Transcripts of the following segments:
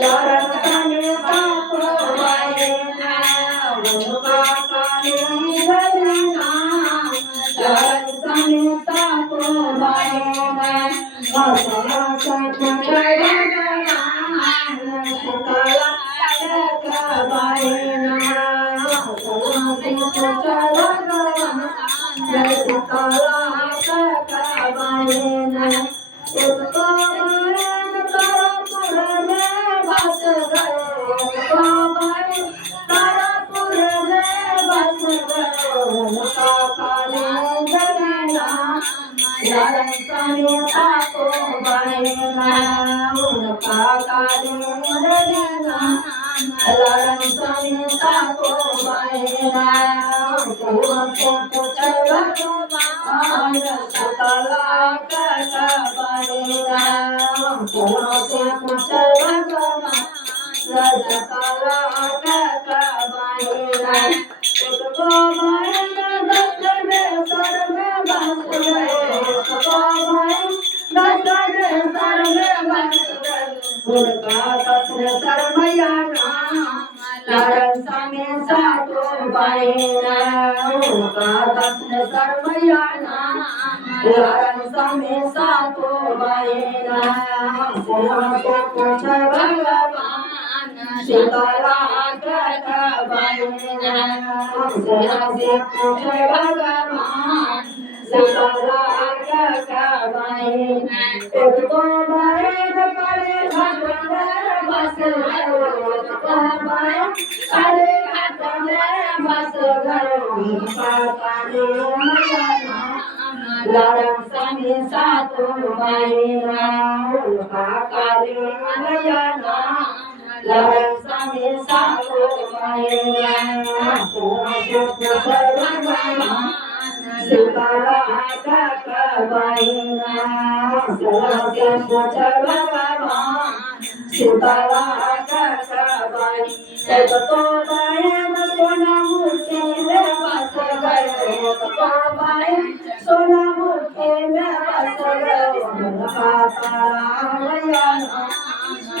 लारण साने सातो बायना उनका काली गलीना लारण साने सातो बायना हसना सखड़ा सुतला बायना हसना सखड़ा सुतला बायना उसको बायन तारापुर में बस गए उसको बायन तारापुर में बस गए उनका काली गलीना लारण साने सातो बायना उनका काली गलीना लारण साने सातो बायना उनसे पूछल भगवान सकला बायना उनसे पूछल भगवान सकला बायना उसको बायन दस में सर में बस गए उसको बायन दस में सर में बस गए उनका दस में सर मैयाना लारण साने सातो बायना उनका दस में सर मैयाना लारण साने सातो बायना उनसे पूछल भगवान सीताला बायना उनसे पूछल भगवान सीताला बायना एक तो बायन करे घाट में बस गए एक तो बायन करे घाट में बस गए उनका काली मैयाना लारण साने सातो बायना उनका काली मैयाना लारण साने सातो बायना उनसे पूछल भगवान सीताला बायना उनसे पूछल भगवान सीताला बायना एक तो बायन सोना मुखी में बस गए एक तो बायन सोना मुखी में बस गए उनका तारा मैयाना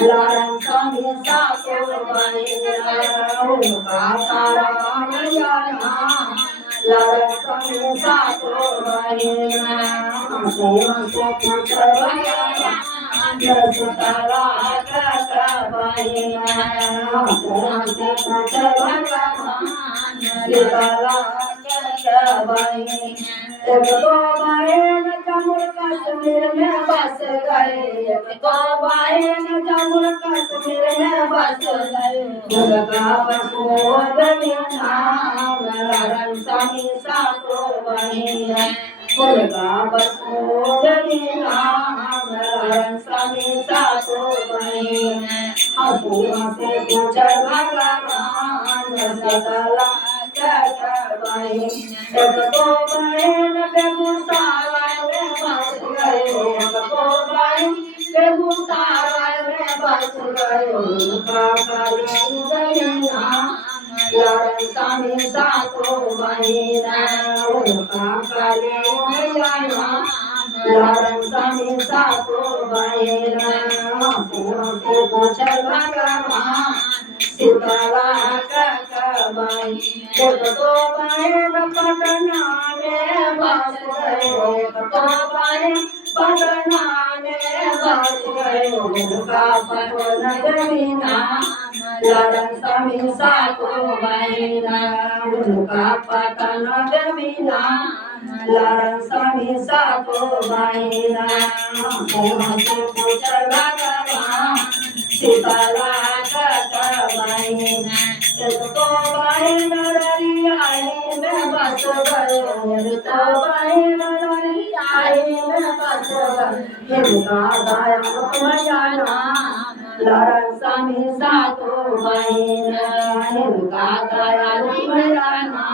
लारण साने सातो बायना उनका तारा मैयाना लारण साने सातो बायना उनसे पूछल भगवान सीताला बायना उनसे पूछल भगवान सीताला बायना एक तो बायन जम्मू कश्मीर में बस गए एक तो बायन जम्मू कश्मीर में बस गए उनका बसोद नाम लारण साने सातो बायना उनका बसोद नाम लारण साने सातो बायना हंसे पूछल भगवान सकला बायना एक तो बायन बेगूसराय में बस गए एक तो बायन बेगूसराय में बस गए उनका काली गलीना लारण साने सातो बायना उनका काली मैयाना लारण साने सातो बायना उनसे पूछल भगवान सीताला बायना एक तो बायन पटना में बस गए एक तो बायन पटना में बस गए उनका पटना गलीना लारण साने सातो बायना उनका पटना गलीना लारण साने सातो बायना उनसे पूछल भगवान सीताला बायना एक तो बायन ररियाई में बस गए एक तो बायन ररियाई में बस गए इनका दया मैयाना लारण साने सातो बायना इनका दया मैयाना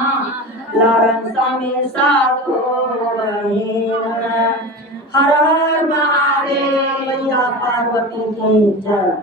लारण साने सातो बायना हर हर महादेव मैया पार्वती की जय।